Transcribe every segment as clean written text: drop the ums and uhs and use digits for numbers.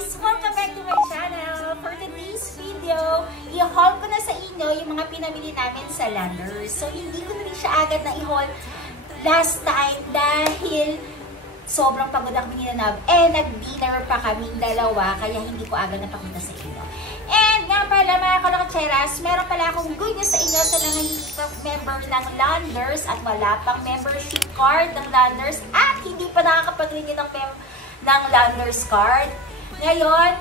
guys! Welcome back to my channel. For today's video, i-haul ko na sa inyo yung mga pinamili namin sa Landers. So, hindi ko na rin siya agad na i-haul last time dahil sobrang pagod ang minanab. Nag-dinner pa kaming dalawa, kaya hindi ko agad napakita sa inyo. And nga pala mga kalakatseras, meron pala akong good news sa inyo sa mga hindi pa member ng Landers at wala pang membership card ng Landers at hindi pa nakakapag-renew ng Landers card. Ngayon,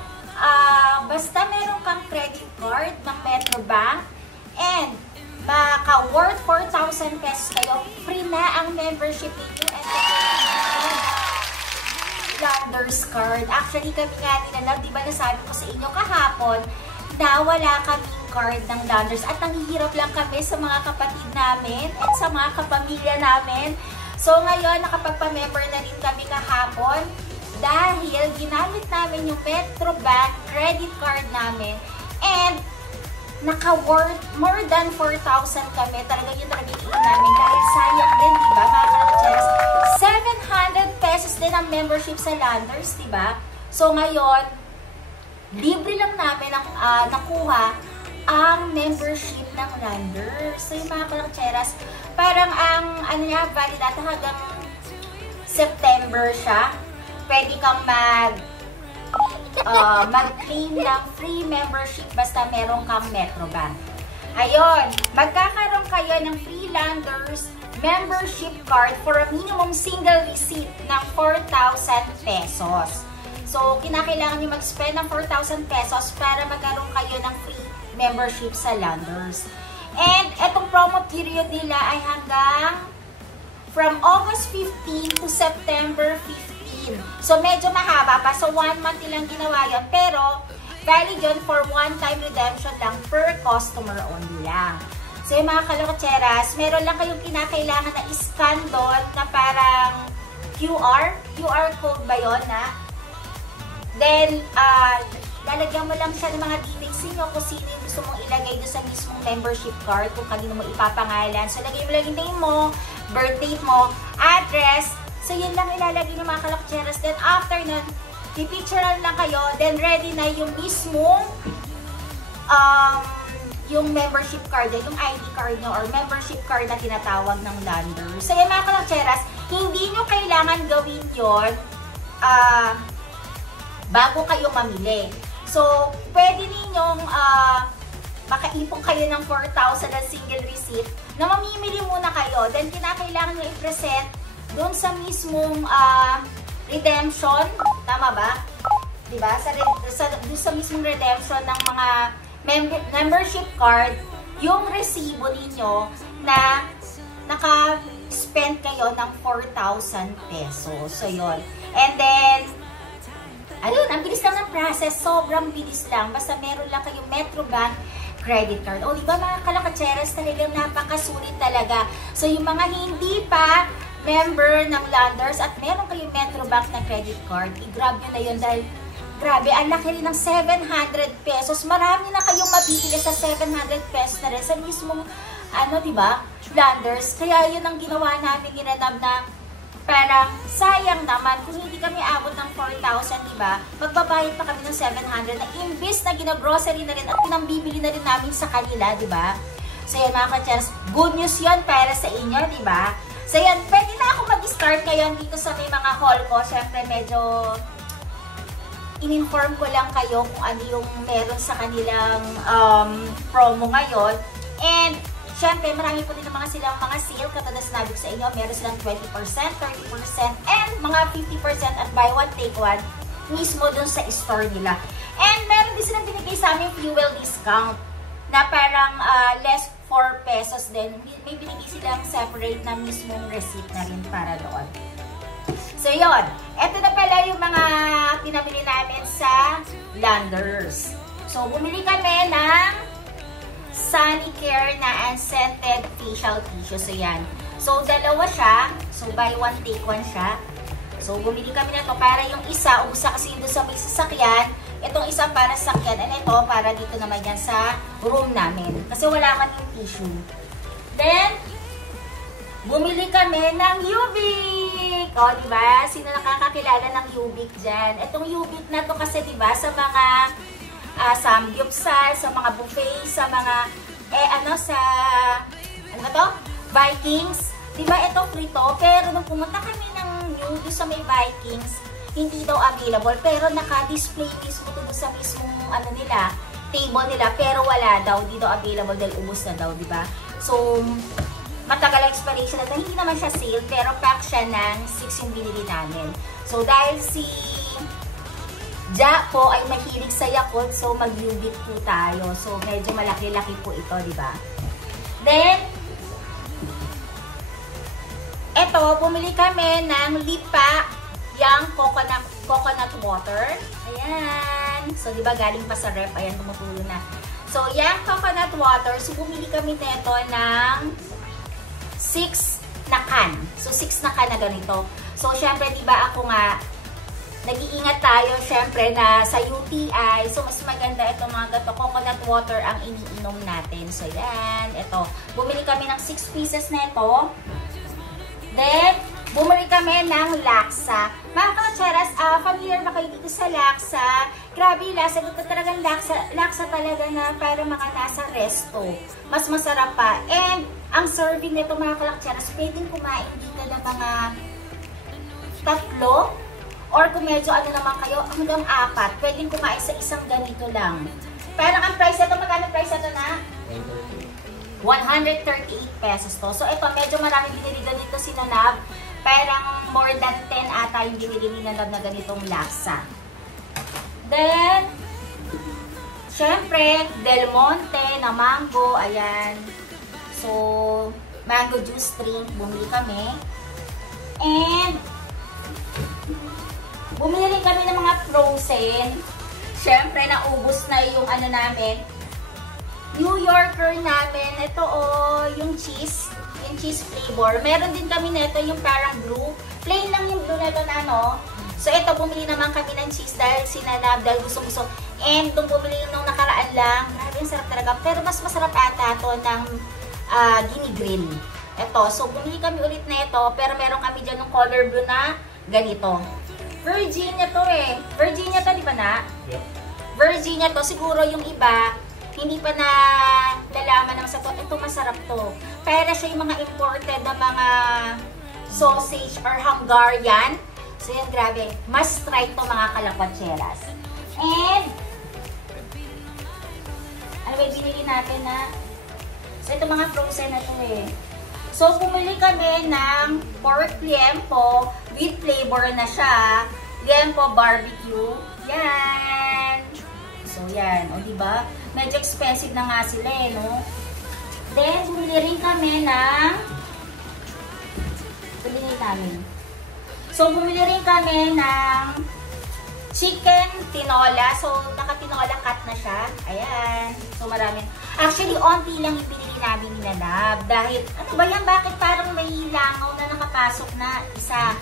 basta meron kang credit card ng Metrobank and maka-worth 4,000 pesos kayo, free na ang membership ninyo and Landers card. Actually, kami nga nilalag, di ba nasabi ko sa inyo kahapon na wala kaming card ng Landers at nanghihirap lang kami sa mga kapatid namin at sa mga kapamilya namin. So, ngayon, nakapagpa-member na rin kami kahapon dahil ginamit namin yung Metrobank credit card namin and naka-worth more than 4,000 kami. Talaga yun talaga yung namin dahil sayang din, diba? Mga kalakatseras, 700 pesos din ang membership sa Landers, diba? So ngayon, libre lang namin nakuha ang membership ng Landers. So yung mga kalakatseras, parang ang ano niya, valid ata hanggang September siya. Pwede kang mag-claim ng free membership basta meron kang Metrobank. Ayun, magkakaroon kayo ng free Landers membership card for a minimum single receipt ng 4,000 pesos. So, kinakailangan nyo mag-spend ng 4,000 pesos para magkaroon kayo ng free membership sa Landers. And itong promo period nila ay hanggang from August 15 to September 15. So, medyo mahaba pa. So, 1 month nilang ginawa yun. Pero, valid yun for one-time redemption lang per customer only lang. So, yung mga kalakatseras, meron lang kayong kinakailangan na i-scan doon na parang QR code ba yun na? Then, lalagyan mo lang siya ng mga details niyo kung sino yung gusto mong ilagay doon sa mismong membership card, kung kanino mo ipapangalan. So, lagay mo lang yung name mo, birth date mo, address. So, yun lang ilalagay ng mga kalakatseras. Then, after nun, pipicture lang kayo. Then, ready na yung mismong yung membership card, yung ID card nyo or membership card na tinatawag ng Landers. So, yung mga kalakatseras, hindi nyo kailangan gawin yun bago kayo mamili. So, pwede ninyong makaipong kayo ng 4,000 na single receipt na mamimili muna kayo. Then, kinakailangan nyo i-present doon sa mismong redemption. Tama ba? Diba? Doon sa mismong redemption ng mga membership card, yung resibo ninyo na naka-spend kayo ng 4,000 pesos. So, yun. And then, ayun, ang bilis lang ng process. Sobrang bilis lang. Basta meron lang kayong Metrobank credit card. O, diba mga kalakatseras, talagang napakasulit talaga. So, yung mga hindi pa member ng Landers at meron kayong Metrobank na credit card, i-grab nyo na yun dahil grabe, ang laki rin ng 700 pesos. Marami na kayong mabibili sa 700 pesos na rin sa mismong, diba, Landers. Kaya yun ang ginawa namin, ginanab na parang sayang naman kung hindi kami abot ng 4,000, diba? Magbabayad pa kami ng 700 na imbis na ginagrocery na rin at pinambibili na rin namin sa kanila, diba? So yan mga katsers, good news yun para sa inyo, diba? So yan, pwede na ako mag-start ngayon dito sa may mga haul ko. Siyempre medyo in-inform ko lang kayo kung ano yung meron sa kanilang promo ngayon. And siyempre, marami po din mga silang mga sale. Katulad sinabi ko sa inyo, meron silang 20%, 30%, and mga 50% at buy one, take one mismo dun sa store nila. And meron din silang binigay sa amin fuel discount na parang less 4 pesos din. May binigay silang separate na mismong receipt na rin para doon. So, yun. Ito na pala yung mga pinamili namin sa Landers. So, bumili kami ng Sonicare na unscented facial tissue. So, yan. So, dalawa siya. So, buy one, take one siya. So, bumili kami na to para yung isa, usa kasi doon sa may sasakyan. Itong isa para sa sakyan. And ito, para dito naman yan sa room namin. Kasi wala man yung tissue. Then, bumili kami ng UV Ubik, oh, di ba? Sino nakakakilala ng Ubik dyan? Itong Ubik na to kasi, di ba, sa mga samgyupsal, sa mga buffet, sa mga, ano ba to? Vikings. Di ba, ito free to? Pero nung pumunta kami ng Ubik sa may Vikings, hindi daw available. Pero naka-display mismo to sa mismong, nila, table nila. Pero wala daw, hindi daw available dahil ubos na daw, di ba? So, matagal ang expiration na hindi naman siya sale, pero pack siya ng 6 yung binili namin. So, dahil si Ja po ay mahilig sa Yakult, so mag-Ubik po tayo. So, medyo malaki-laki po ito, di ba? Then, eto, bumili kami ng Lipa yung coconut water. Ayan. So, di ba galing pa sa ref? Ayan, tumutulo na. So, yung coconut water, so bumili kami nito ng 6 na can. So, 6 na can na ganito. So, syempre, di ba ako nga, nag-iingat tayo, syempre, na sa UTI. So, mas maganda ito mga gato. Coconut water ang iniinom natin. So, yan. Ito. Bumili kami ng 6 pieces na ito. Then, bumili kami ng laksa. Mga kacheras, familiar ba kayo dito sa laksa? Grabe, lasa. Ito talagang laksa talaga na para mga nasa resto. Mas masarap pa. And, ang serving nito mga kalakcheras, pwedeng kumain dito ng mga 3 or kung medyo naman kayo, hanggang 4. Pwedeng kumain sa isang ganito lang. Parang ang price nito, magkano price nito na? 138 pesos to. So, ito, medyo marami binili dito si Nanab. Parang more than 10 ata yung binili ni Nanab na ganitong laksa. Then, syempre, Del Monte na mango. Ayan. So, mango juice drink, bumili kami. And, bumili rin kami ng mga frozen. Siyempre, naubos na yung namin. New Yorker namin. Ito yung cheese. Yung cheese flavor. Meron din kami nito yung parang blue. Plain lang yung blue na ito na So, ito, bumili naman kami ng cheese dahil sinanab, dahil gusto-gusto. And, itong bumili nung nakaraan lang. Grabe, sarap talaga. Pero mas masarap ata ito ng gini-grill. Ito. So, bumili kami ulit na ito. Pero meron kami dyan ng color blue na ganito. Virginia to eh. Virginia to, di ba na? Yep. Virginia to. Siguro yung iba, hindi pa na lalaman naman sa to. Ito masarap to. Pero siya yung mga imported na mga sausage or Hungarian. So, yan, grabe. Must try to mga kalapatseras. And, ano ba yung binili natin na? So, ito mga frozen na to eh. So, pumili kami ng pork liempo with flavor na siya. Liempo barbecue. Yan. So, yan. O, diba? Medyo expensive na nga sila eh, no? Then, bumili rin kami ng bumili rin kami ng chicken tinola. So, naka-tinola cut na siya. Ayan. So, marami. Actually, onti lang yung binili namin ni Nanab. Dahil, ano ba yan? Bakit parang may langaw na nakapasok na isa?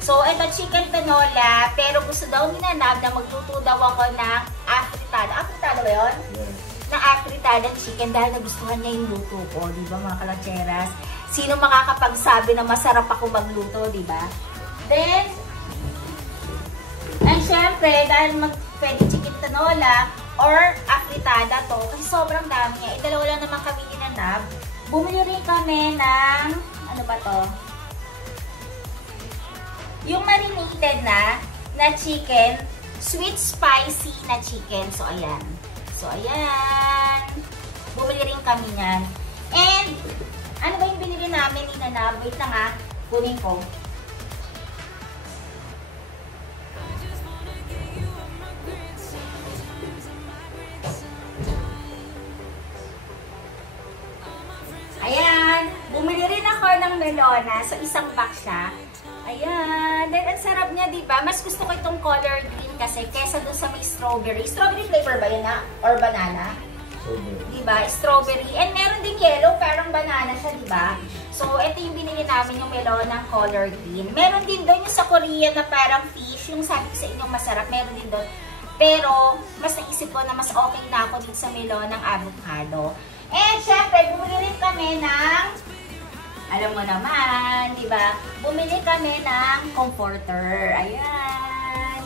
So, ito chicken tinola. Pero gusto daw ni Nanab na magluto daw ako ng afritada. Afritada ba yun? Yeah. Ng afritada chicken dahil nagustuhan niya yung luto ko. Diba mga kalakcheras? Sino makakapagsabi na masarap ako magluto, diba? Then, and syempre, dahil pwede chicken tinola or afritada to, kasi sobrang dami niya. Dalawa lang naman kami ni Nanab. Bumili rin kami ng, ano ba to? Yung marinated na chicken, sweet spicy na chicken. So, ayan. So, ayan. Bumili rin kami niyan. And, ano ba yung binili namin ni Nanab? Wait lang ah. Kunin ko. Ayan. Bumili rin ako ng melona. So, isang box siya. Ayan. Then, ang sarap niya, diba? Mas gusto ko itong color green kasi kesa dun sa may strawberry. Strawberry flavor ba yun na? Or banana? Strawberry. Diba? Strawberry. And meron din yellow. Parang banana siya, diba? So, ito yung binili namin yung melona ng color green. Meron din doon yung sa Korea na parang fish. Yung sabi ko sa inyong masarap. Meron din doon. Pero, mas naisip ko na mas okay na ako dito sa melona ng avocado. And, syempre, bumili rin kami ng Alam mo naman, di ba? Bumili kami ng comforter. Ayan.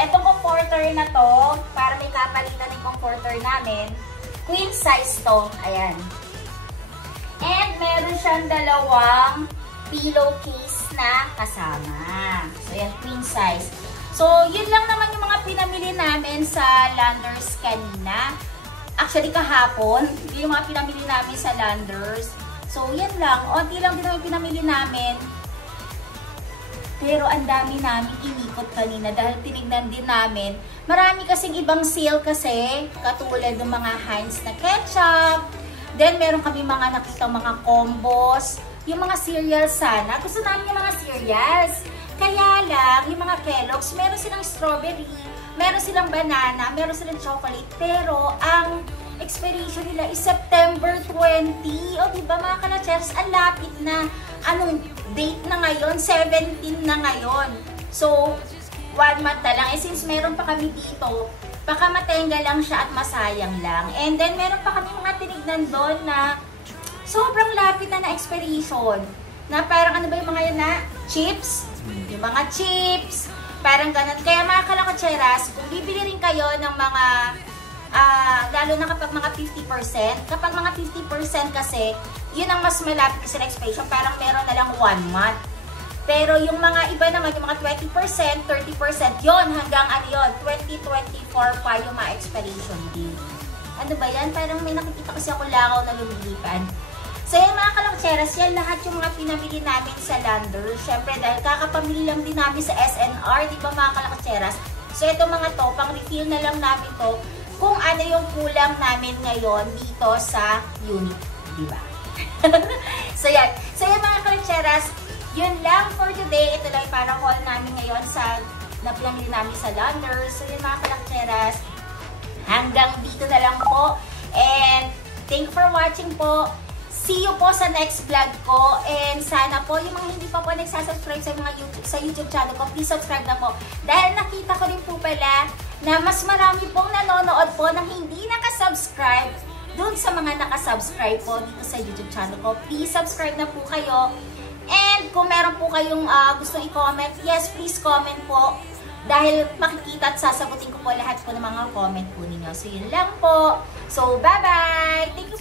Etong comforter na to, para may kapalitan ng comforter namin, queen size to. Ayan. And meron siyang dalawang pillowcase na kasama. So, ayan, queen size. So, yun lang naman yung mga pinamili namin sa Landers kanina. Actually, kahapon, yung mga pinamili namin sa Landers. So, yan lang. Onti lang din yung pinamili namin. Pero, ang dami namin inikot kanina dahil tinignan din namin. Marami kasing ibang sale kasi, katulad ng mga Heinz na ketchup. Then, meron kami mga nakita mga combos. Yung mga cereals sana. Gusto namin yung mga cereals. Kaya lang, yung mga Kellogg's, meron silang strawberry, meron silang banana, meron silang chocolate, pero ang expiration nila is September 20. O diba mga kalachers, ang lapit na. Anong date na ngayon? 17 na ngayon. So, 1 month na lang. Eh since meron pa kami dito, baka matenga lang siya at masayang lang. And then, meron pa kami mga tinignan doon na sobrang lapit na expiration. Na parang ano ba yung mga yan na? Chips? Yung mga chips, parang ganun. Kaya mga kalakotseras, kung bibili rin kayo ng mga, lalo na kapag mga 50%, kapag mga 50% kasi, yun ang mas malapit kasi na expiration, parang meron na lang 1 month. Pero yung mga iba naman, yung mga 20%, 30%, yun hanggang ano yun, 2024 pa yung mga expiration date. Ano ba yan? Parang may nakikita kasi ako lakaw na lumilipan. So yung mga kalakotseras, yan lahat yung mga pinamili namin sa Landers. Siyempre dahil kakapamili lang din namin sa SNR, di ba mga kalakotseras? So itong mga to, pang refill na lang namin to kung ano yung kulang namin ngayon dito sa unit, di ba? So yan. So yung mga kalakotseras, yun lang for today. Ito lang para haul namin ngayon sa na pinamili namin sa Landers. So yun mga kalakotseras, hanggang dito na lang po. And thank you for watching po. See you po sa next vlog ko, and sana po yung mga hindi pa po nagsasubscribe sa YouTube channel ko, please subscribe na po. Dahil nakita ko rin po pala na mas marami pong nanonood po na hindi nakasubscribe dun sa mga nakasubscribe po dito sa YouTube channel ko. Please subscribe na po kayo. And kung meron po kayong gustong i-comment, yes, please comment po. Dahil makikita at sasagutin ko po lahat po ng mga comment po ninyo. So yun lang po. So bye-bye! Thank you